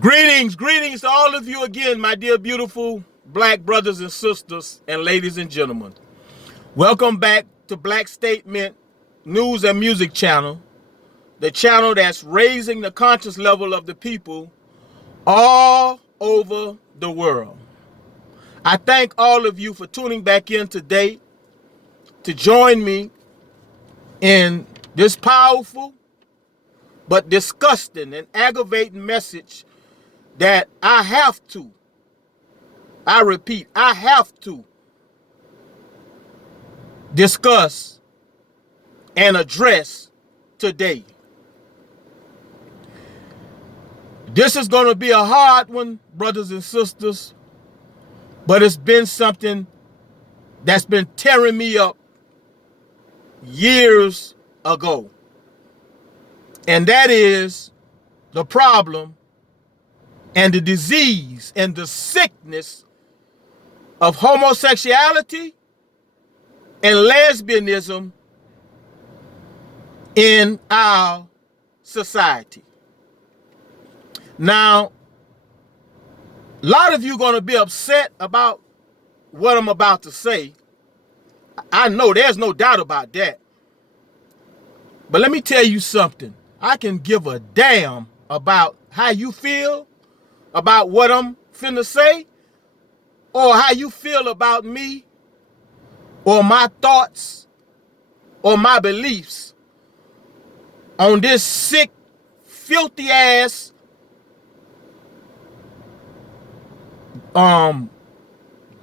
Greetings to all of you again, my dear beautiful black brothers and sisters and ladies and gentlemen. Welcome back to Black Statement News and Music Channel, the channel that's raising the conscious level of the people all over the world. I thank all of you for tuning back in today to join me in this powerful but disgusting and aggravating message that I have to discuss and address today. This is going to be a hard one, brothers and sisters, but it's been something that's been tearing me up years ago. And that is the problem and the disease and the sickness of homosexuality and lesbianism in our society. Now, a lot of you are going to be upset about what I'm about to say. I know there's no doubt about that. But let me tell you something. I can give a damn about how you feel about what I'm finna say, or how you feel about me, or my thoughts, or my beliefs on this sick, filthy ass,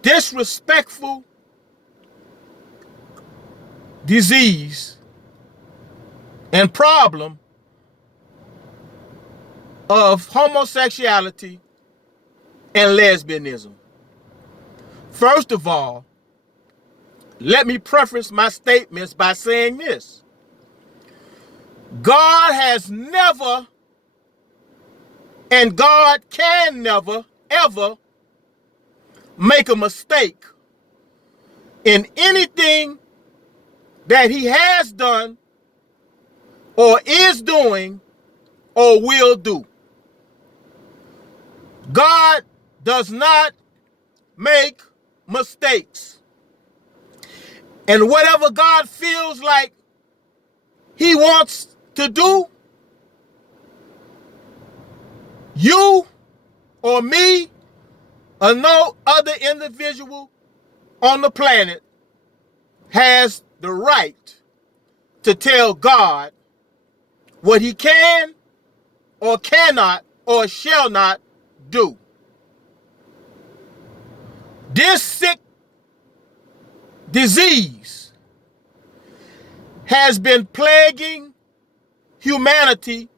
disrespectful disease and problem of homosexuality and lesbianism. First of all, let me preface my statements by saying this. God has never, and God can never, ever make a mistake in anything that he has done or is doing or will do. God does not make mistakes. And whatever God feels like he wants to do, you or me or no other individual on the planet has the right to tell God what he can or cannot or shall not do. This sick disease has been plaguing humanity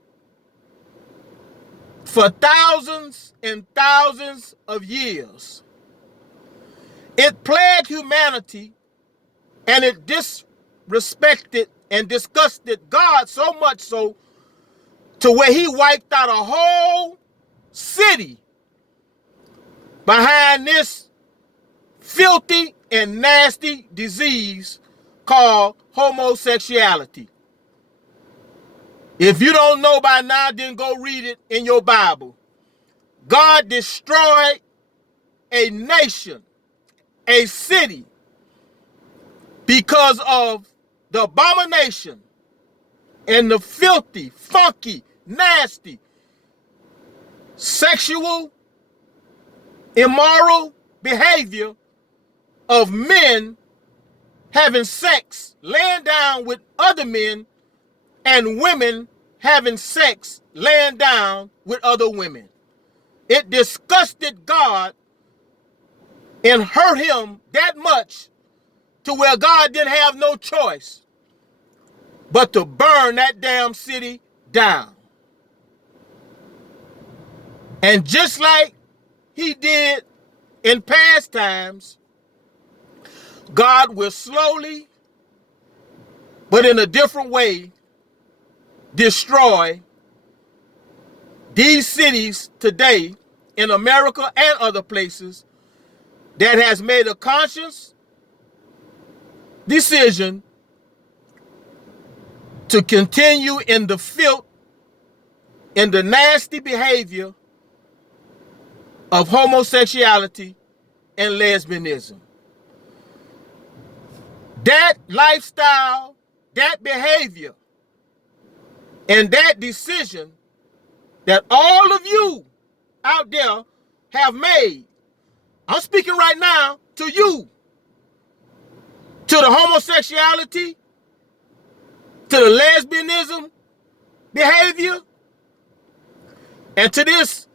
for thousands and thousands of years. It plagued humanity and it disrespected and disgusted God so much so to where he wiped out a whole city behind this filthy and nasty disease called homosexuality. If you don't know by now, then go read it in your Bible. God destroyed a nation, a city, because of the abomination and the filthy, funky, nasty, sexual, immoral behavior of men having sex, laying down with other men, and women having sex, laying down with other women. It disgusted God and hurt him that much to where God didn't have no choice but to burn that damn city down. And just like he did in past times, God will slowly, but in a different way, destroy these cities today in America and other places that has made a conscious decision to continue in the filth, in the nasty behavior of homosexuality and lesbianism. That lifestyle, that behavior, and that decision that all of you out there have made, I'm speaking right now to you, to the homosexuality, to the lesbianism behavior, and to this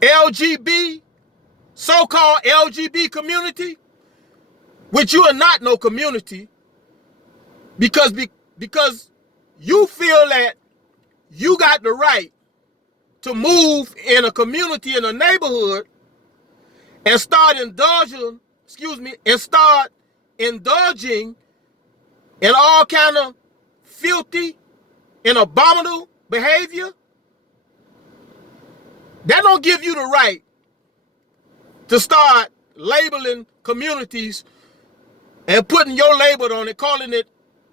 LGBT, so-called LGBT community, which you are not no community, because you feel that you got the right to move in a community, in a neighborhood, and start indulging in all kind of filthy and abominable behavior. That don't give you the right to start labeling communities and putting your label on it, calling it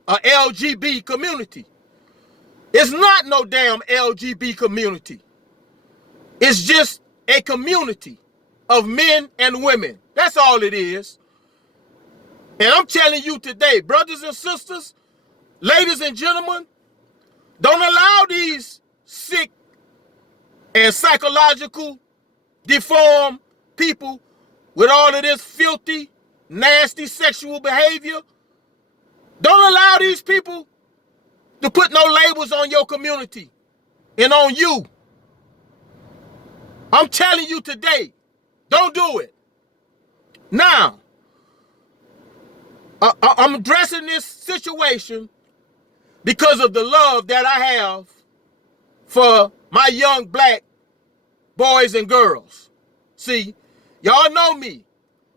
a LGBT community. It's not no damn LGBT community. It's just a community of men and women. That's all it is. And I'm telling you today, brothers and sisters, ladies and gentlemen, don't allow these sick and psychological deformed people with all of this filthy, nasty sexual behavior. Don't allow these people to put no labels on your community and on you. I'm telling you today, don't do it. Now, I'm addressing this situation because of the love that I have for my young black boys and girls. See, y'all know me.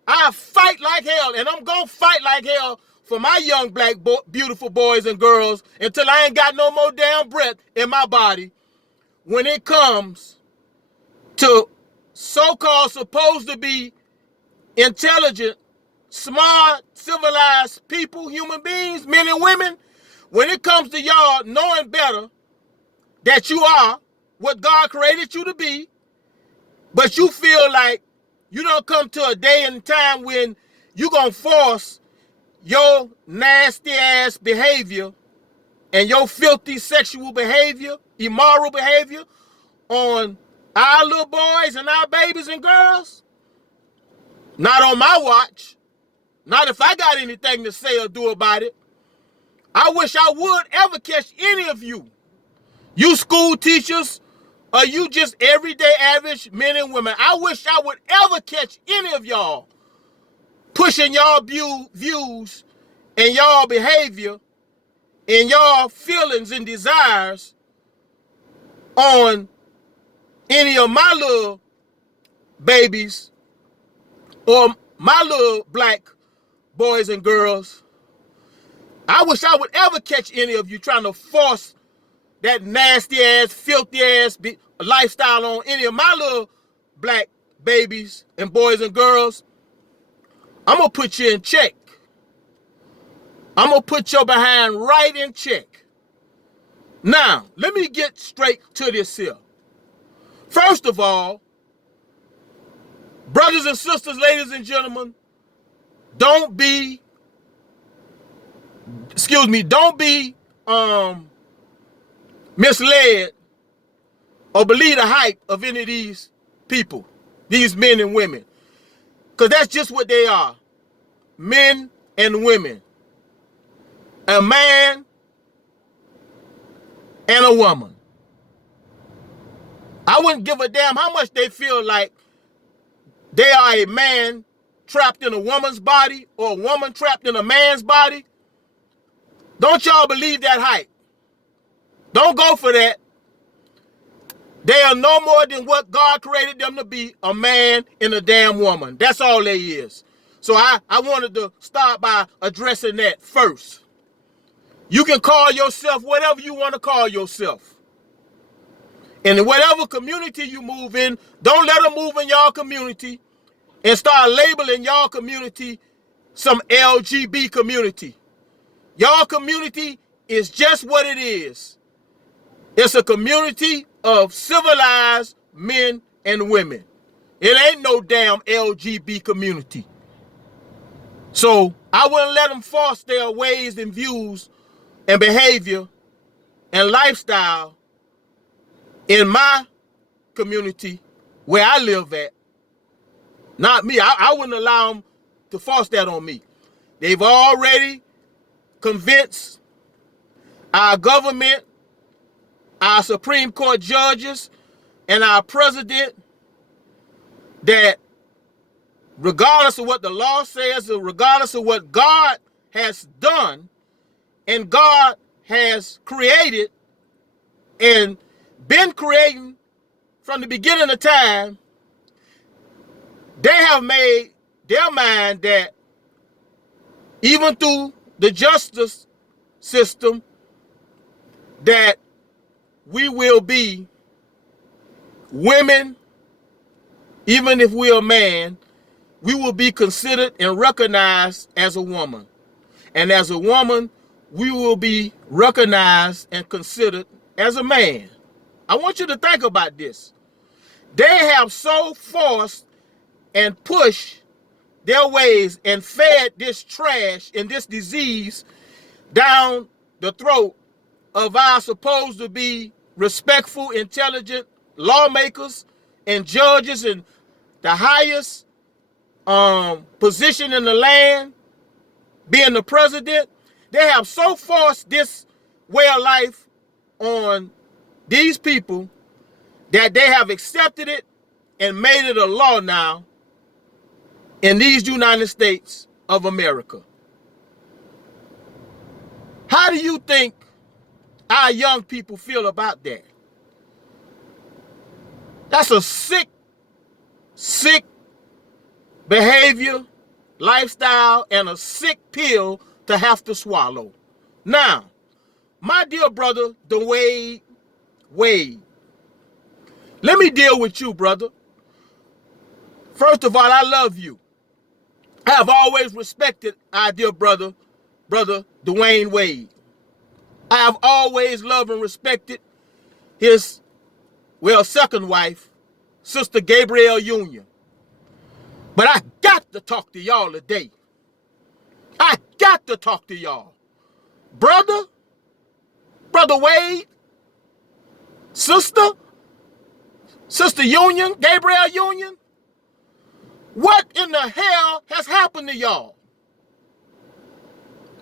I fight like hell, and I'm going to fight like hell for my young black beautiful boys and girls until I ain't got no more damn breath in my body when it comes to so-called supposed to be intelligent, smart, civilized people, human beings, men and women. When it comes to y'all knowing better that you are what God created you to be, but you feel like you don't come to a day and time when you gonna force your nasty ass behavior and your filthy sexual behavior, immoral behavior on our little boys and our babies and girls. Not on my watch. Not if I got anything to say or do about it. I wish I would ever catch any of you school teachers, or you just everyday average men and women. I wish I would ever catch any of y'all pushing y'all views and y'all behavior and y'all feelings and desires on any of my little babies or my little black boys and girls. I wish I would ever catch any of you trying to force that nasty ass, filthy ass lifestyle on any of my little black babies and boys and girls. I'm going to put you in check. I'm going to put your behind right in check. Now, let me get straight to this here. First of all, brothers and sisters, ladies and gentlemen, don't be misled or believe the hype of any of these people, these men and women. Because that's just what they are. Men and women. A man and a woman. I wouldn't give a damn how much they feel like they are a man trapped in a woman's body or a woman trapped in a man's body. Don't y'all believe that hype. Don't go for that. They are no more than what God created them to be, a man and a damn woman. That's all they is. So I wanted to start by addressing that first. You can call yourself whatever you want to call yourself. And in whatever community you move in, don't let them move in y'all community and start labeling y'all community some LGBT community. Y'all community is just what it is. It's a community of civilized men and women. It ain't no damn LGBT community. So I wouldn't let them force their ways and views and behavior and lifestyle in my community where I live at. Not me. I wouldn't allow them to force that on me. They've already convinced our government, our Supreme Court judges, and our president that regardless of what the law says, or regardless of what God has done and God has created and been creating from the beginning of time, they have made their mind that even through the justice system, that we will be women, even if we're a man, we will be considered and recognized as a woman. And as a woman, we will be recognized and considered as a man. I want you to think about this. They have so forced and pushed their ways and fed this trash and this disease down the throat of our supposed to be respectful, intelligent lawmakers and judges and the highest position in the land, being the president. They have so forced this way of life on these people that they have accepted it and made it a law now in these United States of America. How do you think our young people feel about that? That's a sick behavior, lifestyle, and a sick pill to have to swallow. Now, my dear brother, Dwayne Wade, let me deal with you, brother. First of all, I love you. I have always respected our dear brother Dwayne Wade. I have always loved and respected his, second wife, Sister Gabrielle Union. But I got to talk to y'all today. I got to talk to y'all. Brother Wade, Sister Union, Gabrielle Union, what in the hell has happened to y'all?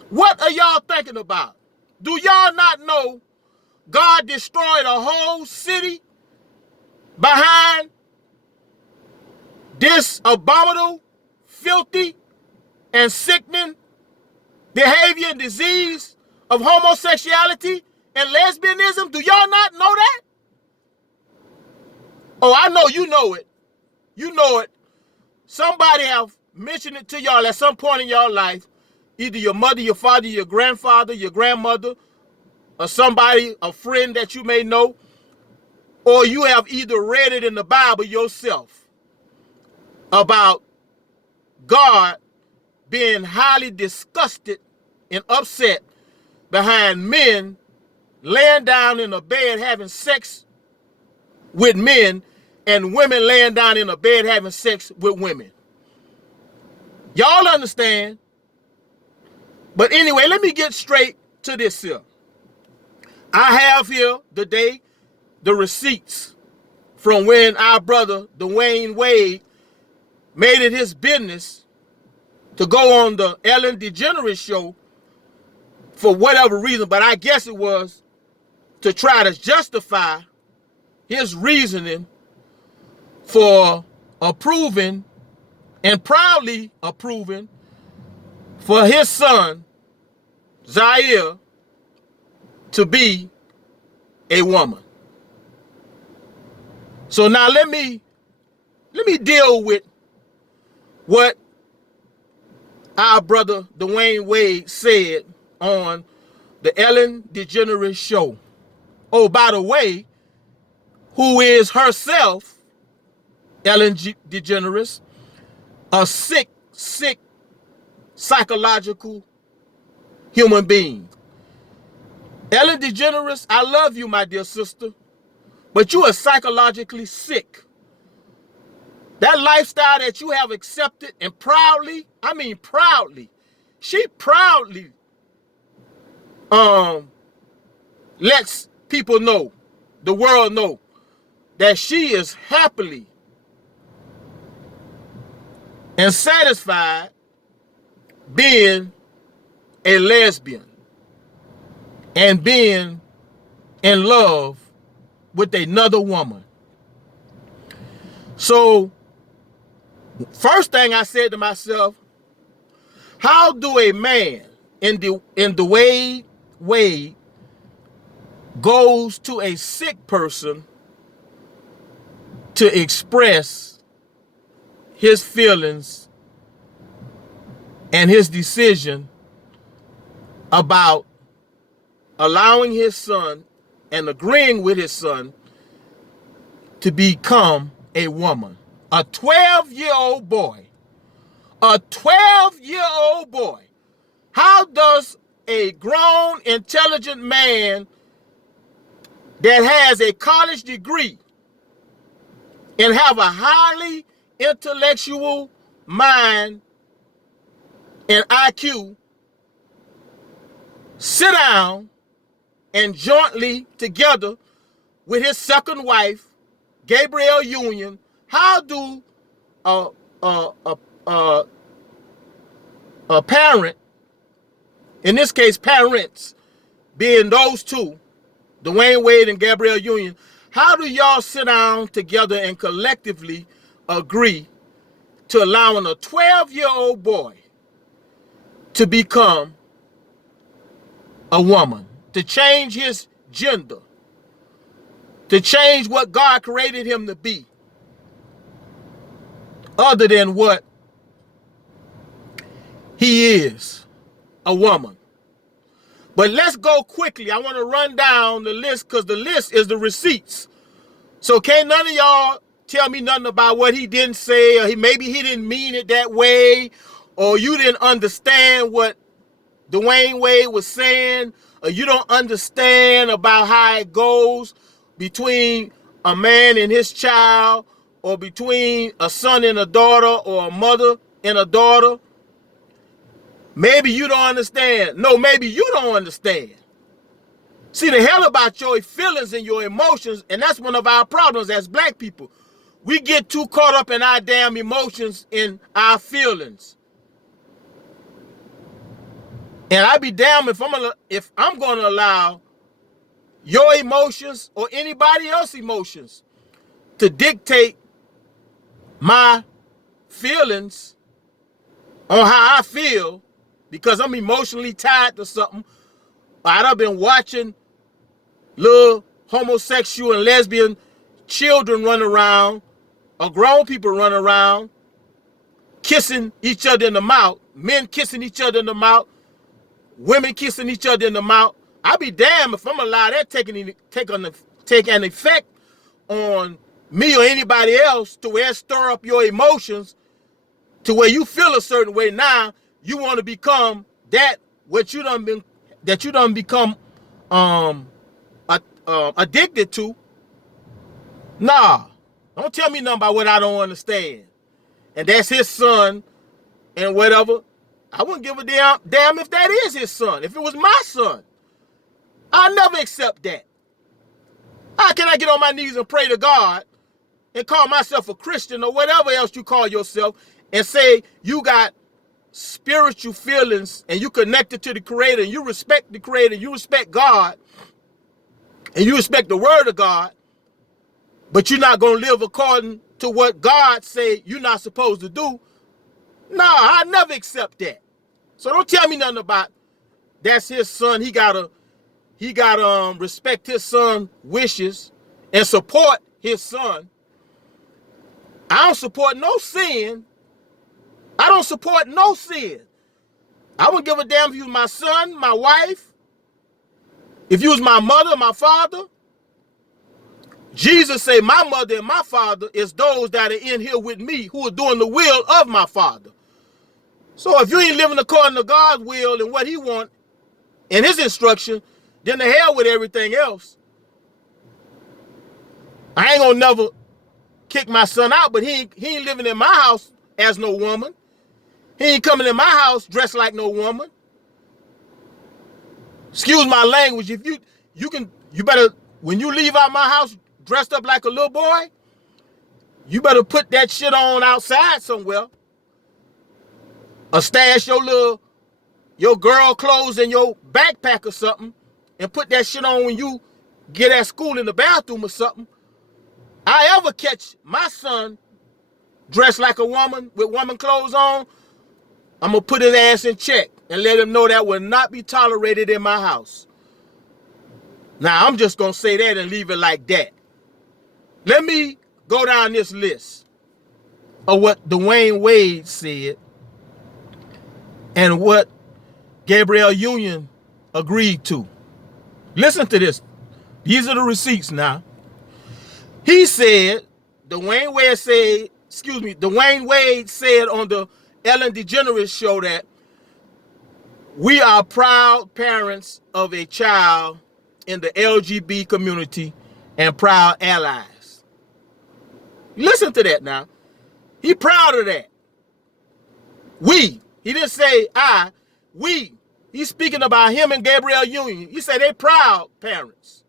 What are y'all thinking about? Do y'all not know God destroyed a whole city behind this abominable, filthy, and sickening behavior and disease of homosexuality and lesbianism? Do y'all not know that? Oh, I know you know it. You know it. Somebody have mentioned it to y'all at some point in your life. Either your mother, your father, your grandfather, your grandmother, or somebody, a friend that you may know, or you have either read it in the Bible yourself about God being highly disgusted and upset behind men laying down in a bed having sex with men and women laying down in a bed having sex with women. Y'all understand? But anyway, let me get straight to this here. I have here today the receipts from when our brother Dwayne Wade made it his business to go on the Ellen DeGeneres show for whatever reason, but I guess it was to try to justify his reasoning for approving and proudly approving for his son, Zaire, to be a woman. So now let me deal with what our brother Dwayne Wade said on the Ellen DeGeneres show. Oh, by the way, who is herself, Ellen DeGeneres, a sick psychological human being. Ellen DeGeneres, I love you, my dear sister, but you are psychologically sick. That lifestyle that you have accepted and proudly, I mean proudly, she proudly lets people know, the world know, that she is happily and satisfied being a lesbian and being in love with another woman. So, first thing I said to myself, how do a man in the way goes to a sick person to express his feelings and his decision about allowing his son and agreeing with his son to become a woman? A 12-year-old boy. A 12-year-old boy. How does a grown, intelligent man that has a college degree and have a highly intellectual mind and IQ sit down and jointly together with his second wife, Gabrielle Union? How do a parent, in this case parents, being those two, Dwayne Wade and Gabrielle Union, how do y'all sit down together and collectively agree to allowing a 12-year-old boy to become a woman, to change his gender, to change what God created him to be, other than what he is, a woman? But let's go quickly. I want to run down the list because the list is the receipts. So can't none of y'all tell me nothing about what he didn't say, or maybe he didn't mean it that way, or you didn't understand what Dwayne Wade was saying, or you don't understand about how it goes between a man and his child, or between a son and a daughter, or a mother and a daughter. Maybe you don't understand. No, maybe you don't understand. See, the hell about your feelings and your emotions, and that's one of our problems as black people. We get too caught up in our damn emotions and our feelings. And I'd be damned if I'm going to allow your emotions or anybody else's emotions to dictate my feelings on how I feel, because I'm emotionally tied to something. I've been watching little homosexual and lesbian children run around, or grown people run around, kissing each other in the mouth, men kissing each other in the mouth, women kissing each other in the mouth. I'd be damned if I'm allowed that take an effect on me or anybody else to where it stir up your emotions to where you feel a certain way. Now you want to become that what you done become addicted to. Nah, don't tell me nothing about what I don't understand. And that's his son and whatever. I wouldn't give a damn if that is his son. If it was my son, I'll never accept that. How can I get on my knees and pray to God and call myself a Christian or whatever else you call yourself and say you got spiritual feelings and you connected to the Creator and you respect the Creator, you respect God and you respect the Word of God, but you're not going to live according to what God say you're not supposed to do? No, I never accept that. So don't tell me nothing about that's his son. He gotta respect his son's wishes and support his son. I don't support no sin. I don't support no sin. I wouldn't give a damn if you was my son, my wife, if you was my mother, my father. Jesus say my mother and my father is those that are in here with me who are doing the will of my father. So if you ain't living according to God's will and what he want and his instruction, then the hell with everything else. I ain't gonna never kick my son out, but he ain't living in my house as no woman. He ain't coming in my house dressed like no woman. Excuse my language. If you better, when you leave out my house dressed up like a little boy, you better put that shit on outside somewhere. Or stash your girl clothes in your backpack or something and put that shit on when you get at school in the bathroom or something. I ever catch my son dressed like a woman with woman clothes on, I'm going to put his ass in check and let him know that will not be tolerated in my house. Now, I'm just going to say that and leave it like that. Let me go down this list of what Dwayne Wade said and what Gabrielle Union agreed to. Listen to this. These are the receipts now. He said, Dwayne Wade said on the Ellen DeGeneres show that we are proud parents of a child in the LGBT community and proud allies. Listen to that now. He proud of that. We. He didn't say I. We. He's speaking about him and Gabrielle Union. He said they proud parents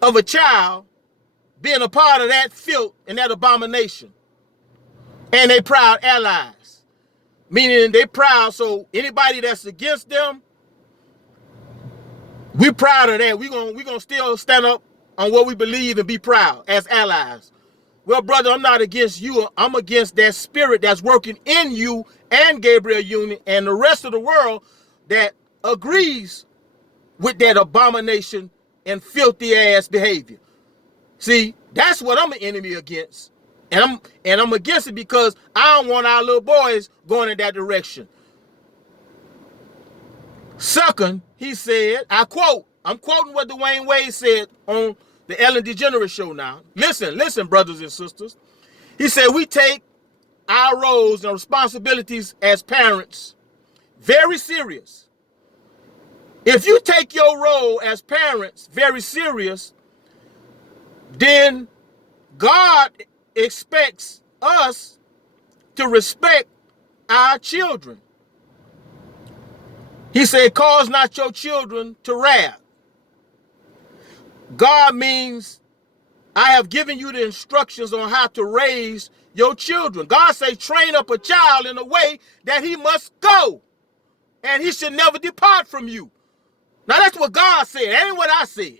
of a child being a part of that filth and that abomination. And they proud allies. Meaning they proud, so anybody that's against them, we proud of that. We gonna still stand up on what we believe and be proud as allies. Well, brother, I'm not against you. I'm against that spirit that's working in you and Gabrielle Union and the rest of the world that agrees with that abomination and filthy ass behavior. See, that's what I'm an enemy against. And I'm against it because I don't want our little boys going in that direction. Second, he said, I'm quoting what Dwayne Wade said on the Ellen DeGeneres show now. Listen, brothers and sisters. He said, we take our roles and responsibilities as parents very serious. If you take your role as parents very serious, then God expects us to respect our children. He said, cause not your children to wrath. God means I have given you the instructions on how to raise your children. God says train up a child in a way that he must go. And he should never depart from you. Now that's what God said. That ain't what I said.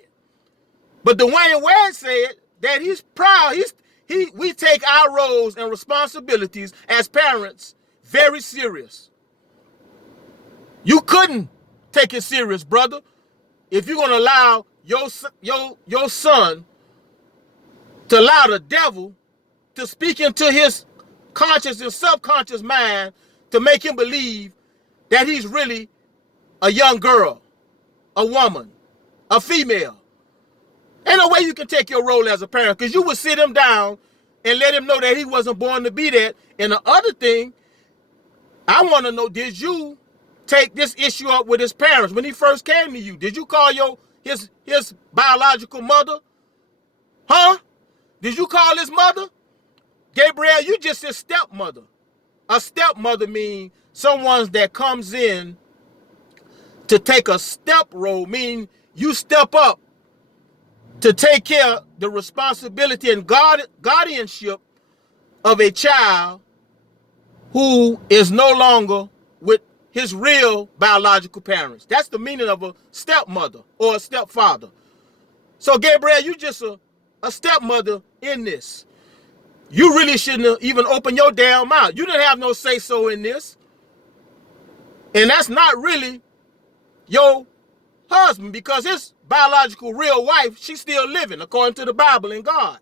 But Dwayne Wade said that he's proud. We take our roles and responsibilities as parents very serious. You couldn't take it serious, brother, if you're gonna allow your son to allow the devil to speak into his conscious and subconscious mind to make him believe that he's really a young girl, a woman, a female. Ain't no way you can take your role as a parent, because you would sit him down and let him know that he wasn't born to be that. And the other thing, I want to know, did you take this issue up with his parents when he first came to you? Did you call his biological mother? Huh? Did you call his mother? Gabrielle, you just his stepmother. A stepmother means someone that comes in to take a step role, meaning you step up to take care of the responsibility and guardianship of a child who is no longer with his real biological parents. That's the meaning of a stepmother or a stepfather. So, Gabrielle, you just a stepmother in this. You really shouldn't even open your damn mouth. You didn't have no say-so in this. And that's not really your husband, because his biological real wife, she's still living according to the Bible and God.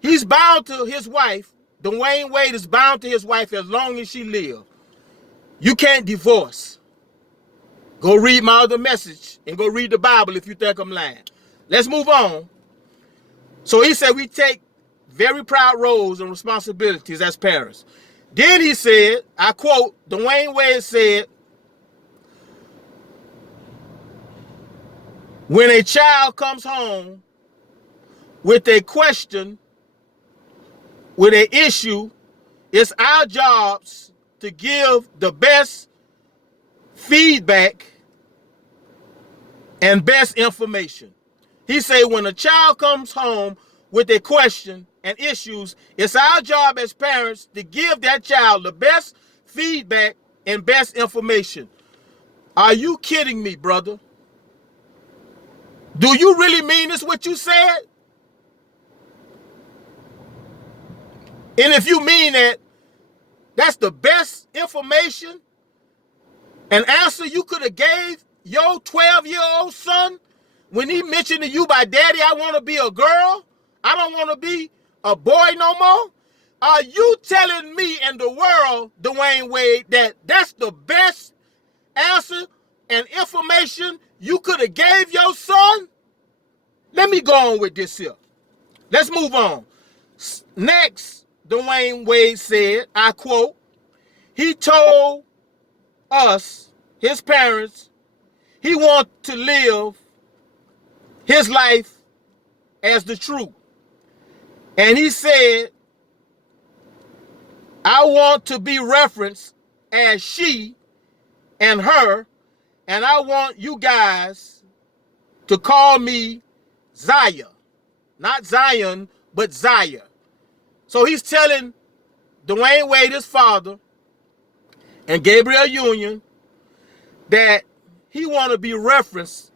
He's bound to his wife. Dwayne Wade is bound to his wife as long as she lives. You can't divorce. Go read my other message and go read the Bible if you think I'm lying. Let's move on. So he said we take very proud roles and responsibilities as parents. Then he said, I quote, Dwayne Wade said, when a child comes home with a question with an issue, it's our jobs to give the best feedback and best information. He said when a child comes home with a question and issues, it's our job as parents to give that child the best feedback and best information. Are you kidding me, brother? Do you really mean this what you said? And if you mean that, that's the best information and answer you could have gave your 12-year-old son when he mentioned to you by daddy, I want to be a girl. I don't want to be a boy no more. Are you telling me and the world, Dwayne Wade, that that's the best answer and information you could have gave your son? Let me go on with this here. Let's move on. Next, Dwayne Wade said, I quote, he told us, his parents, he wants to live his life as the truth. And he said, I want to be referenced as she and her, and I want you guys to call me Zaya. Not Zion, but Zaya. So he's telling Dwayne Wade, his father, and Gabriel Union that he want to be referenced.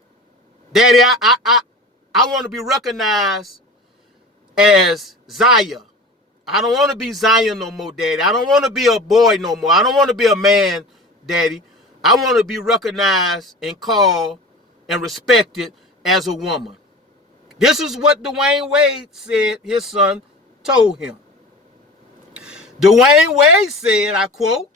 Daddy, I want to be recognized as Zaya. I don't want to be Zion no more, Daddy. I don't want to be a boy no more. I don't want to be a man, Daddy. I want to be recognized and called and respected as a woman. This is what Dwayne Wade said his son told him. Dwayne Wade said, I quote,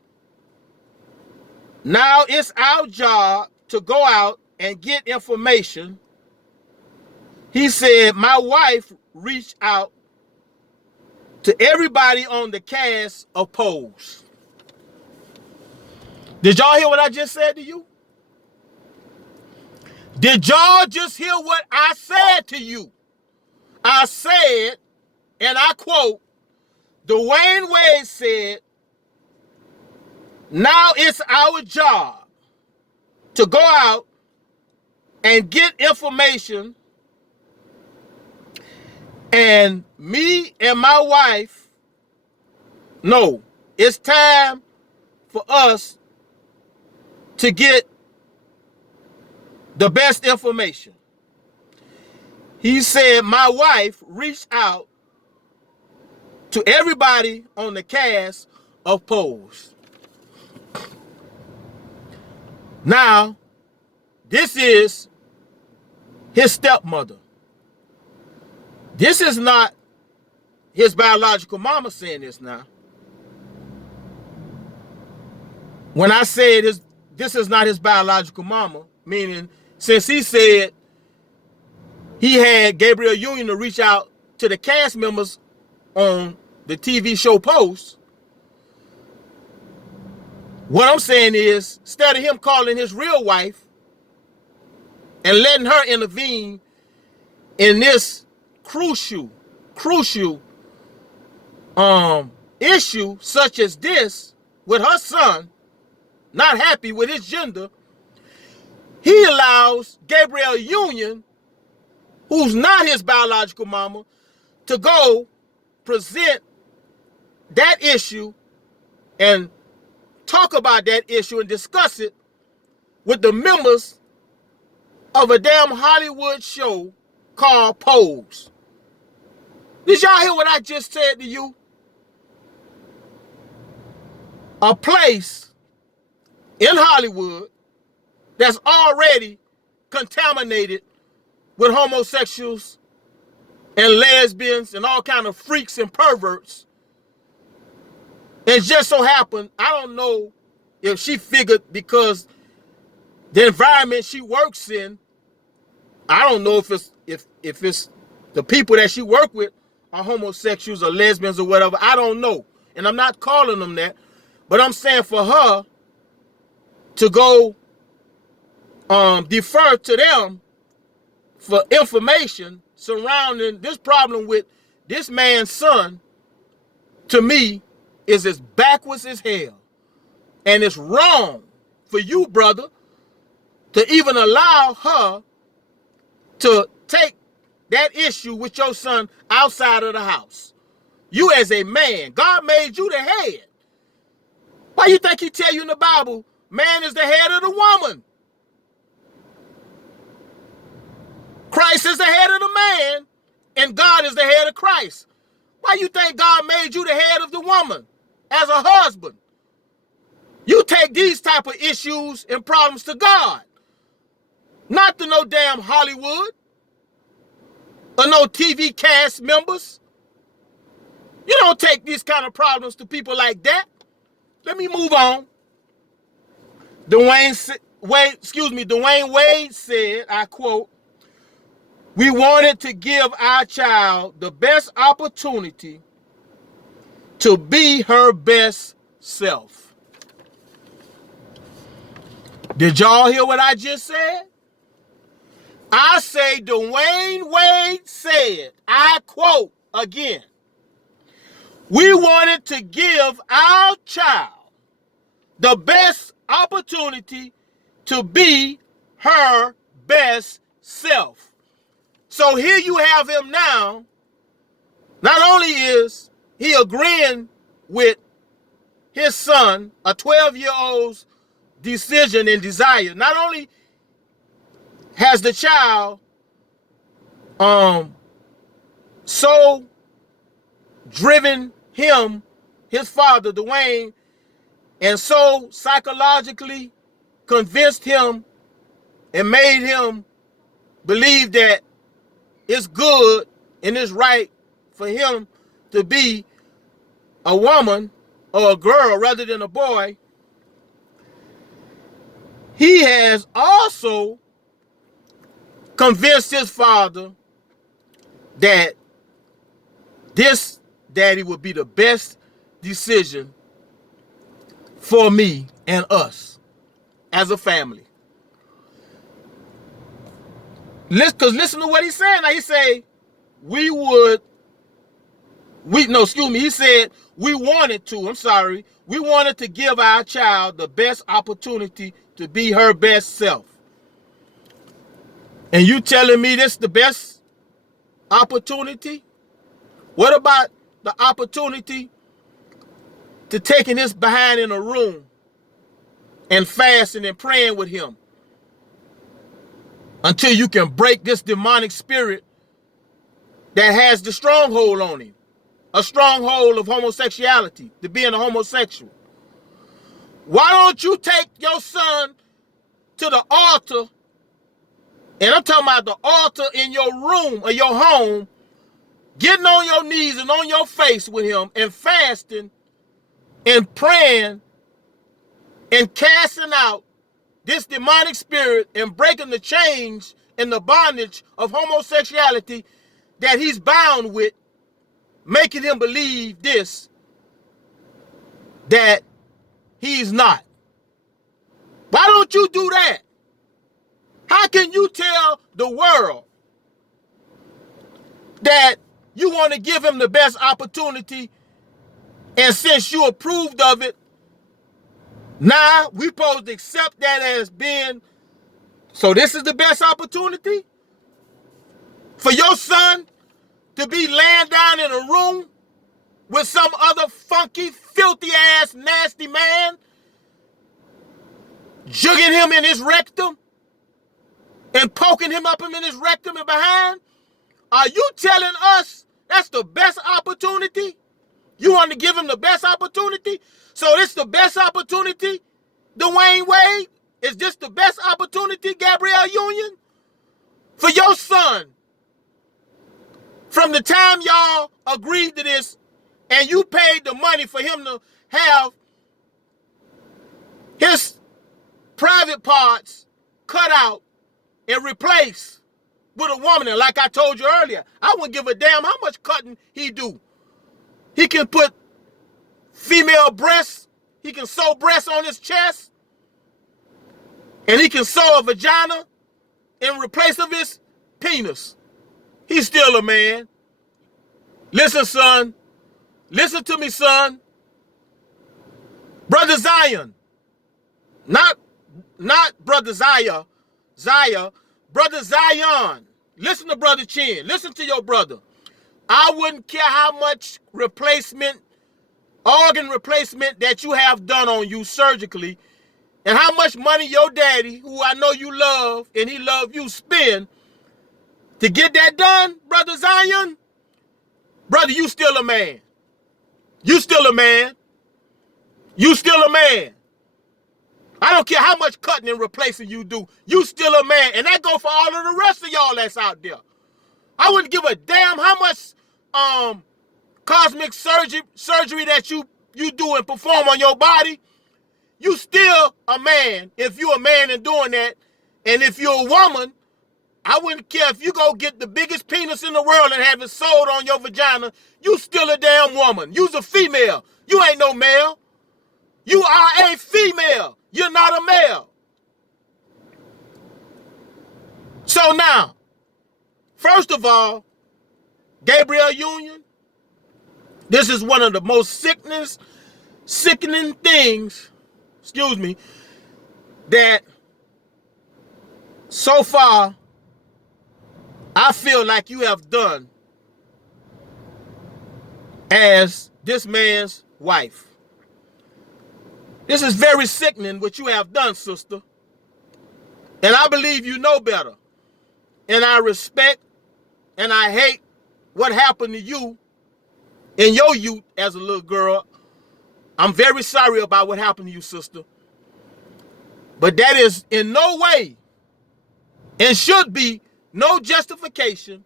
now it's our job to go out and get information. He said, my wife reached out to everybody on the cast of Pose. Did y'all hear what I just said to you? Did y'all just hear what I said to you? I said, and I quote, Dwayne Wade said, now it's our job to go out and get information, and me and my wife, no, it's time for us to get the best information. He said my wife reached out to everybody on the cast of Pose. Now, this is his stepmother. This is not his biological mama saying this now. When I say this is not his biological mama, meaning since he said he had Gabriel Union to reach out to the cast members on the TV show Pose, what I'm saying is, instead of him calling his real wife and letting her intervene in this crucial issue such as this with her son, not happy with his gender, he allows Gabriel Union, who's not his biological mama, to go present that issue and talk about that issue and discuss it with the members of a damn Hollywood show called Pose. Did y'all hear what I just said to you? A place in Hollywood that's already contaminated with homosexuals and lesbians and all kind of freaks and perverts. And just so happened, I don't know if she figured because the environment she works in, I don't know if it's the people that she work with are homosexuals or lesbians or whatever. I don't know. And I'm not calling them that. But I'm saying for her to go defer to them for information surrounding this problem with this man's son to me, is as backwards as hell. And it's wrong for you, brother, to even allow her to take that issue with your son outside of the house. You as a man, God made you the head. Why you think he tell you in the Bible, man is the head of the woman? Christ is the head of the man, and God is the head of Christ. Why you think God made you the head of the woman as a husband? You take these type of issues and problems to God, not to no damn Hollywood or no TV cast members. You don't take these kind of problems to people like that. Let me move on. Dwayne Wade said, I quote, "We wanted to give our child the best opportunity to be her best self." Did y'all hear what I just said? I say Dwayne Wade said, I quote again, "We wanted to give our child the best opportunity to be her best self." So here you have him now. Not only is he agreeing with his son, a 12-year-old's decision and desire, not only has the child so driven him, his father, Dwayne, and so psychologically convinced him and made him believe that it's good and it's right for him to be a woman or a girl rather than a boy. He has also convinced his father that this daddy would be the best decision for me and us as a family. Because listen to what he's saying. Now he say, he said, we wanted to give our child the best opportunity to be her best self. And you telling me this the best opportunity? What about the opportunity to taking his behind in a room and fasting and praying with him until you can break this demonic spirit that has the stronghold on him, a stronghold of homosexuality, to being a homosexual? Why don't you take your son to the altar, and I'm talking about the altar in your room or your home, getting on your knees and on your face with him and fasting and praying and casting out this demonic spirit and breaking the chains and the bondage of homosexuality that he's bound with, making him believe this, that he's not? Why don't you do that? How can you tell the world that you want to give him the best opportunity, and since you approved of it, now we supposed to accept that as being, so this is the best opportunity for your son to be laying down in a room with some other funky, filthy ass, nasty man, jugging him in his rectum and poking him up in his rectum and behind? Are you telling us that's the best opportunity? You want to give him the best opportunity? So this the best opportunity, Dwayne Wade? Is this the best opportunity, Gabrielle Union, for your son? From the time y'all agreed to this and you paid the money for him to have his private parts cut out and replaced with a woman. And like I told you earlier, I wouldn't give a damn how much cutting he do. He can put female breasts, he can sew breasts on his chest, and he can sew a vagina in replace of his penis. He's still a man. Listen, son, Listen to me, son. Brother Zion. Not Brother Zaya. Brother Zion. Listen to Brother Chin. Listen to your brother. I wouldn't care how much organ replacement that you have done on you surgically, and how much money your daddy, who I know you love and he love you, spend to get that done, Brother Zion. Brother, you still a man. You still a man. You still a man. I don't care how much cutting and replacing you do. You still a man. And that go for all of the rest of y'all that's out there. I wouldn't give a damn how much cosmic surgery that you do and perform on your body. You still a man if you're a man and doing that. And if you're a woman, I wouldn't care if you go get the biggest penis in the world and have it sewed on your vagina. You still a damn woman. You's a female. You ain't no male. You are a female. You're not a male. So now, first of all, Gabriel Union, this is one of the most sickening things, that so far I feel like you have done as this man's wife. This is very sickening what you have done, sister. And I believe you know better. And I respect and I hate what happened to you in your youth as a little girl. I'm very sorry about what happened to you, sister. But that is in no way and should be no justification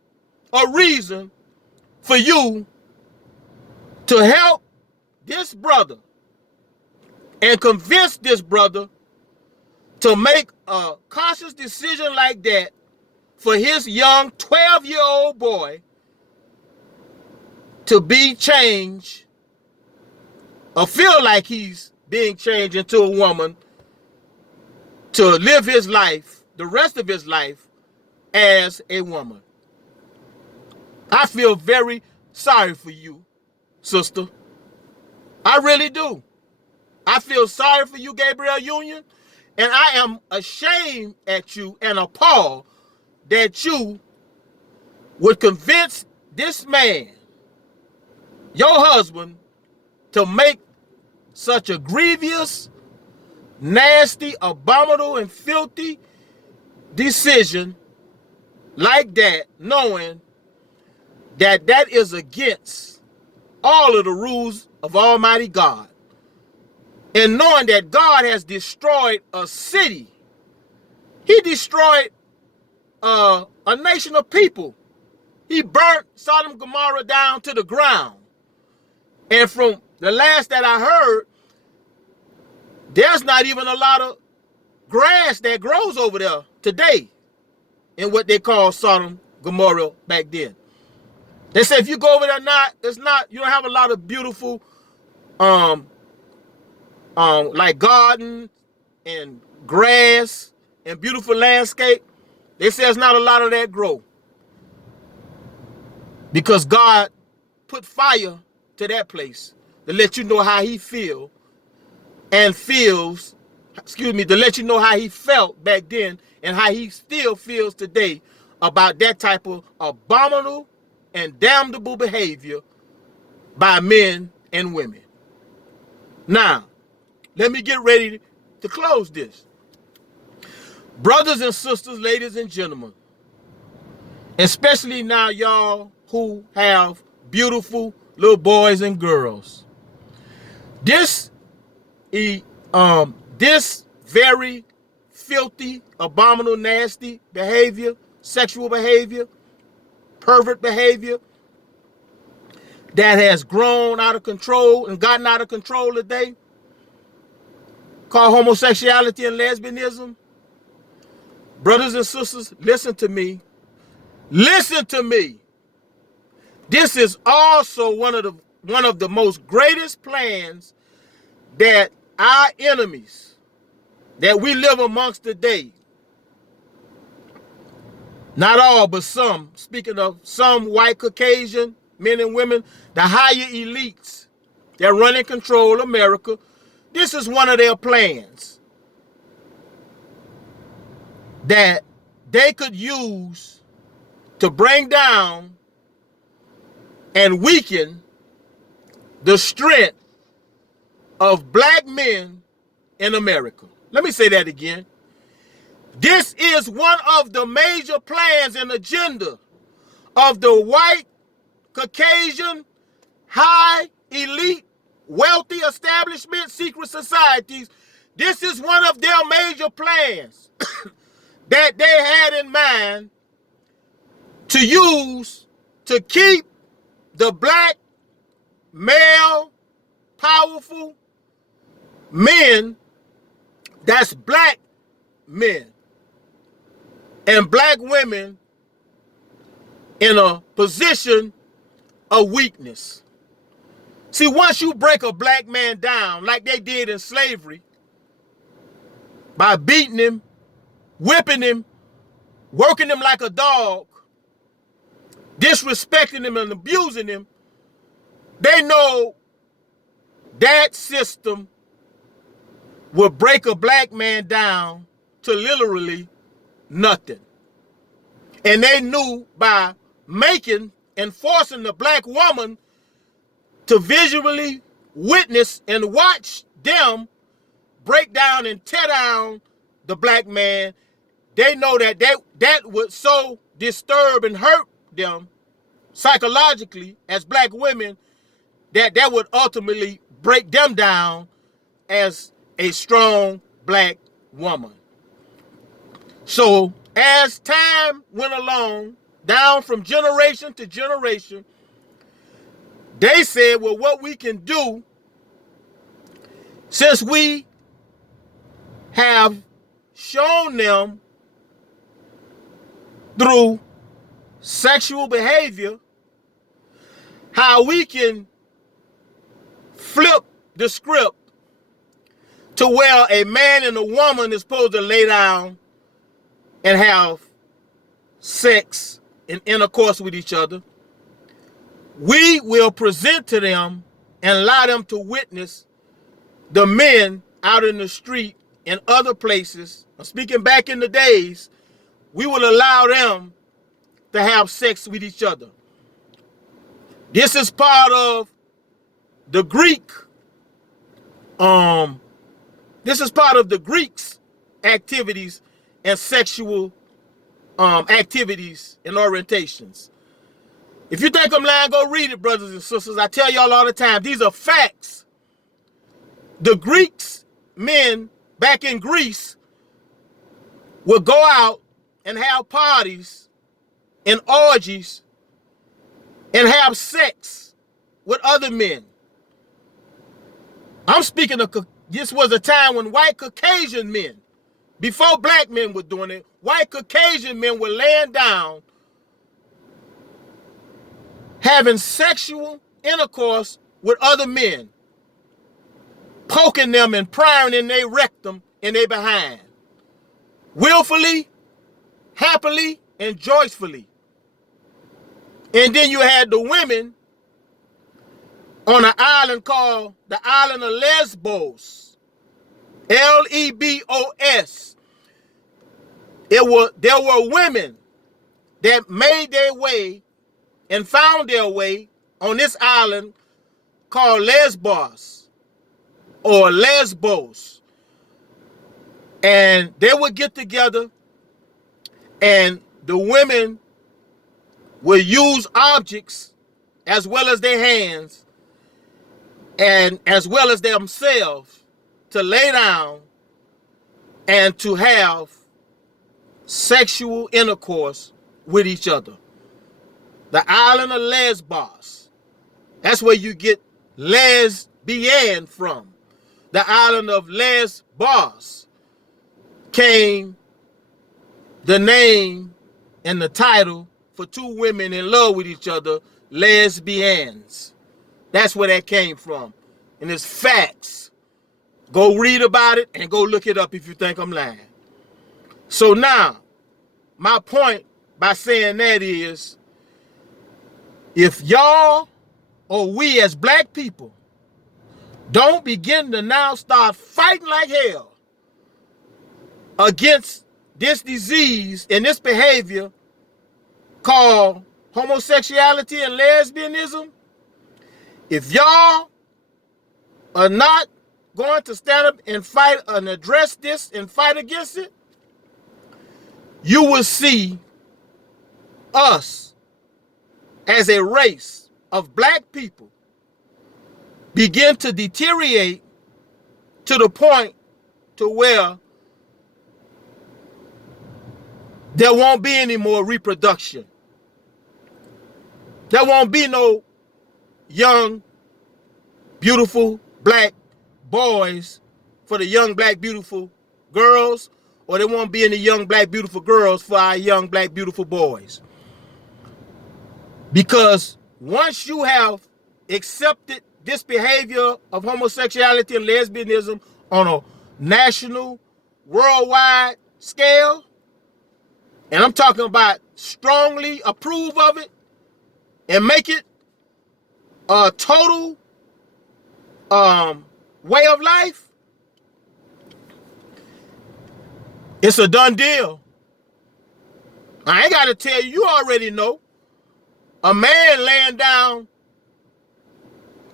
or reason for you to help this brother and convince this brother to make a conscious decision like that for his young 12-year-old boy to be changed or feel like he's being changed into a woman to live his life, the rest of his life, as a woman. I feel very sorry for you, sister. I really do. I feel sorry for you, Gabriel Union, and I am ashamed at you and appalled that you would convince this man, your husband, to make such a grievous, nasty, abominable, and filthy decision like that, knowing that that is against all of the rules of Almighty God. And knowing that God has destroyed a city. He destroyed a nation of people. He burnt Sodom and Gomorrah down to the ground. And from the last that I heard, there's not even a lot of grass that grows over there today in what they call Sodom and Gomorrah back then. They say if you go over there now, you don't have a lot of beautiful like garden and grass and beautiful landscape. They say there's not a lot of that grow because God put fire to that place to let you know how he to let you know how he felt back then and how he still feels today about that type of abominable and damnable behavior by men and women. Now, let me get ready to close this. Brothers and sisters, ladies and gentlemen, especially now y'all who have beautiful little boys and girls, this very filthy, abominable, nasty behavior, sexual behavior, pervert behavior that has grown out of control and gotten out of control today, called homosexuality and lesbianism. Brothers and sisters, listen to me. Listen to me. This is also one of the most greatest plans that our enemies that we live amongst today, not all, but some, speaking of some white Caucasian men and women, the higher elites that run and control America, this is one of their plans that they could use to bring down and weaken the strength of black men in America. Let me say that again. This is one of the major plans and agenda of the white, Caucasian, high, elite, wealthy establishment, secret societies. This is one of their major plans that they had in mind to use to keep the black, male, powerful men, that's black men, and black women in a position of weakness. See, once you break a black man down, like they did in slavery, by beating him, whipping him, working him like a dog, disrespecting him and abusing him, they know that system will break a black man down to literally nothing. And they knew by making and forcing the black woman to visually witness and watch them break down and tear down the black man, they know that that would so disturb and hurt them psychologically as black women that would ultimately break them down as a strong black woman. So as time went along, down from generation to generation, they said, well, what we can do, since we have shown them through sexual behavior how we can flip the script to where a man and a woman is supposed to lay down and have sex and intercourse with each other. We will present to them and allow them to witness the men out in the street and other places. I'm speaking back in the days, we will allow them to have sex with each other. This is part of the Greek, this is part of the Greeks' activities and sexual activities and orientations. If you think I'm lying, go read it, brothers and sisters. I tell y'all all the time, these are facts. The Greeks, men back in Greece, would go out and have parties and orgies and have sex with other men. I'm speaking of, this was a time when white Caucasian men, before black men were doing it, white Caucasian men were laying down, having sexual intercourse with other men, poking them and prying in their rectum and their behind, willfully, happily, and joyfully. And then you had the women on an island called the island of Lesbos, Lebos. There were women that made their way and found their way on this island called Lesbos or Lesbos. And they would get together and the women would use objects as well as their hands and as well as themselves to lay down and to have sexual intercourse with each other. The island of Lesbos. That's where you get lesbian from. The island of Lesbos came the name and the title for two women in love with each other, lesbians. That's where that came from. And it's facts. Go read about it and go look it up if you think I'm lying. So now, my point by saying that is, If y'all or we as black people don't begin to now start fighting like hell against this disease and this behavior called homosexuality and lesbianism, if y'all are not going to stand up and fight and address this and fight against it, you will see us as a race of black people begin to deteriorate to the point to where there won't be any more reproduction. There won't be no young, beautiful black boys for the young, black, beautiful girls, or there won't be any young, black, beautiful girls for our young, black, beautiful boys. Because once you have accepted this behavior of homosexuality and lesbianism on a national, worldwide scale, and I'm talking about strongly approve of it and make it a total way of life, it's a done deal. I ain't got to tell you, you already know. A man laying down,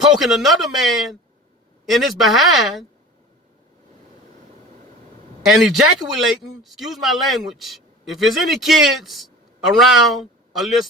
poking another man in his behind and ejaculating, excuse my language, if there's any kids around or listening,